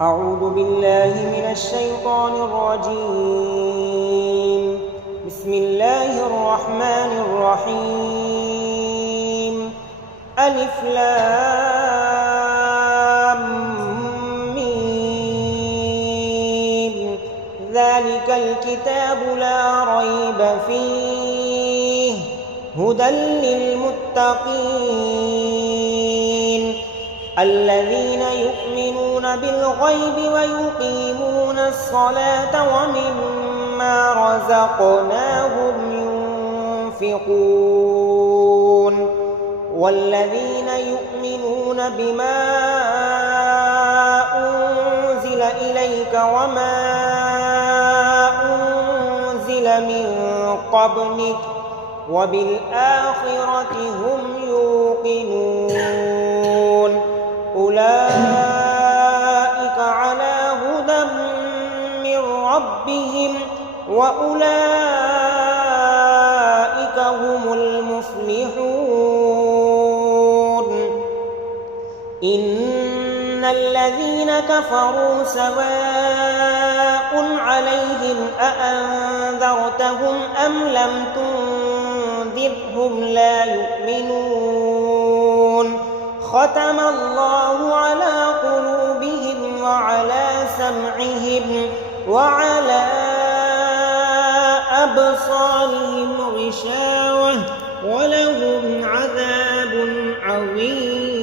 أعوذ بالله من الشيطان الرجيم. بسم الله الرحمن الرحيم. ألف لام ميم. ذلك الكتاب لا ريب فيه هدى للمتقين الذين يؤمنون بالغيب ويقيمون الصلاة ومما رزقناهم ينفقون والذين يؤمنون بما أنزل إليك وما أنزل من قبلك وبالآخرة هم يوقنون أولئك على هدى من ربهم وأولئك هم المفلحون. إن الذين كفروا سواء عليهم أأنذرتهم أم لم تنذرهم لا يؤمنون. ختم الله على قلوبهم وعلى سمعهم وعلى أبصارهم غشاوة ولهم عذاب عظيم.